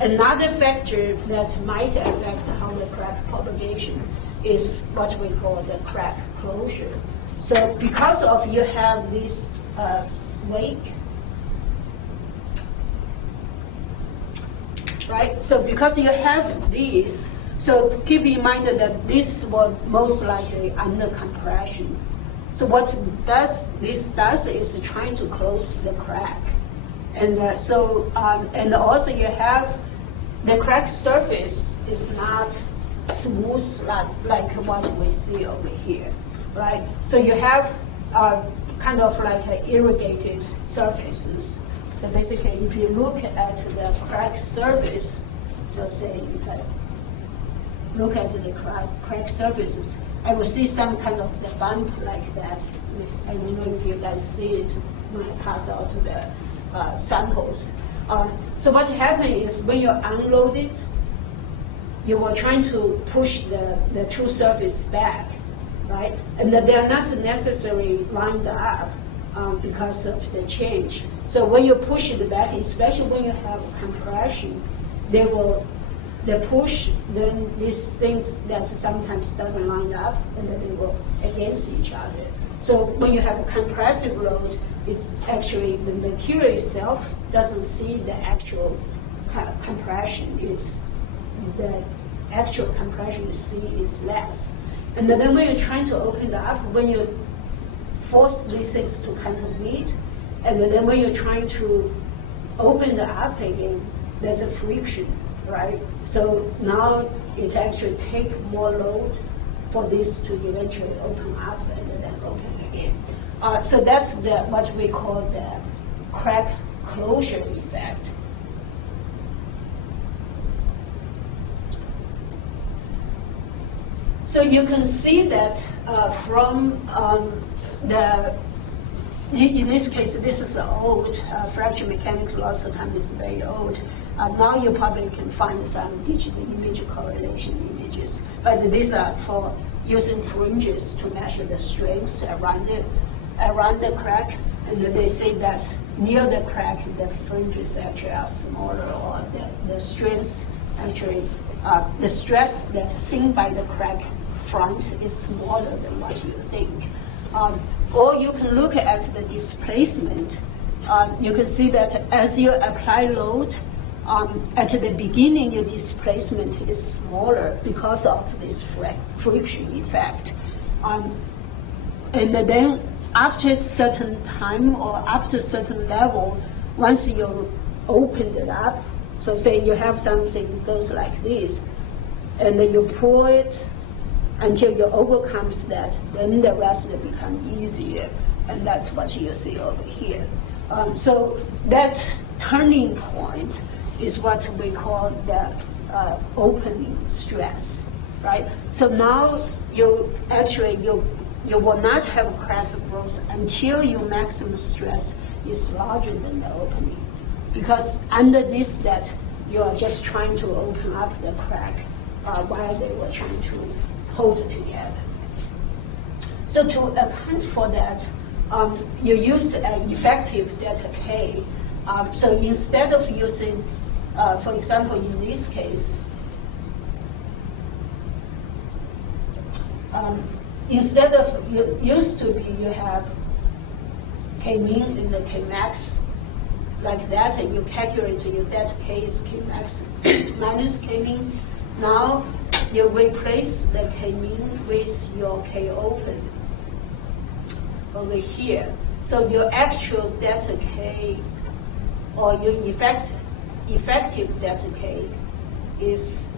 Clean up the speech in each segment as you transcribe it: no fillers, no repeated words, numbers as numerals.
another factor that might affect how the crack propagation is what we call the crack closure. So because of you have this wake, right? So because you have these, so keep in mind that this was most likely under compression. So what this does is trying to close the crack. And and also you have the crack surface is not smooth like what we see over here, right? So you have kind of like irrigated surfaces. So basically, if you look at the crack surface, so say if I look at the crack surfaces, I will see some kind of the bump like that. I don't know if you guys see it when I pass out to the samples. So what happens is when you unload it, you were trying to push the true surface back, right? And they are not necessarily lined up because of the change. So when you push it back, especially when you have compression, the push, then these things that sometimes doesn't line up, and then they go against each other. So when you have a compressive load, it's actually the material itself doesn't see the actual compression. It's the actual compression you see is less. And then when you're trying to open it up, when you force these things to kind of meet, and then when you're trying to open it up again, there's a friction, right? So now it actually takes more load for this to eventually open up and then open again. So that's what we call the crack closure effect. So you can see that from in this case, this is old fracture mechanics. Lots of times is very old. Now you probably can find some digital image correlation images, but these are for using fringes to measure the strengths around the crack, and they say that near the crack, the fringes actually are smaller, or the strengths actually, the stress that's seen by the crack front is smaller than what you think. Or you can look at the displacement. You can see that as you apply load, at the beginning your displacement is smaller because of this friction effect. And then after a certain time or after a certain level, once you open it up, so say you have something goes like this, and then you pull it until you overcome that, then the rest will become easier, and that's what you see over here. So that turning point is what we call the opening stress, right? So now you will not have crack growth until your maximum stress is larger than the opening, because under this that you are just trying to open up the crack while they were trying to hold it together. So to account for that, you use effective delta K. So instead of using, for example, in this case, instead of, used to be you have K min and the K max like that, and you calculate your delta K is K max minus K min. Now you replace the K min with your K open over here. So your actual delta K, or your effective delta K, is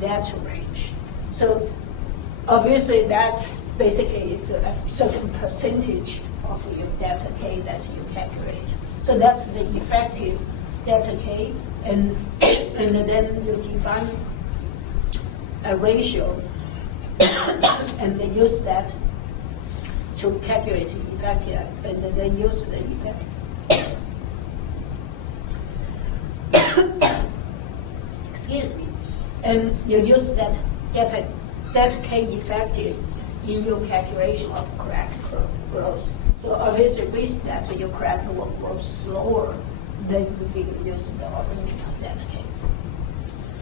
that range. So obviously that basically is a certain percentage of your delta K that you calculate. So that's the effective delta K, and then you define a ratio and then use that to calculate the effect, and then use the effect. Excuse me. And you use that K effective in your calculation of crack growth. So obviously with that, your crack will grow slower than if you use the original delta K.